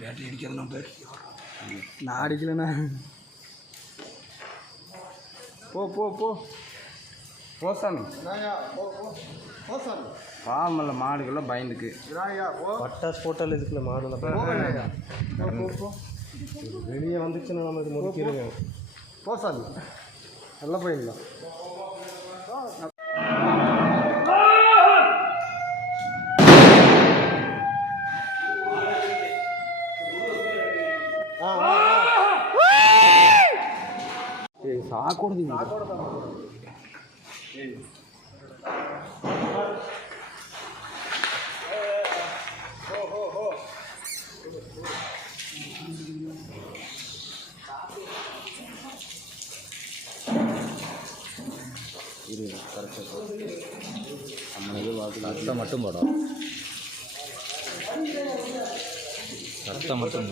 Battery அடிக்கிறது நான் அடிக்கலண்ணா. போ போ போ போ சாமி. பாமல்ல மாடுகள்லாம் பயந்துக்கு பட்டாசு போட்டால் இதுக்குள்ள மாடுல வெளியே வந்துச்சுன்னா நம்ம இது முடிக்கிறோம். போ சாமி, நல்லா போயிடலாம். சாக்கோடு ரத்தம் மட்டும் போடும். ரத்தம் மட்டும்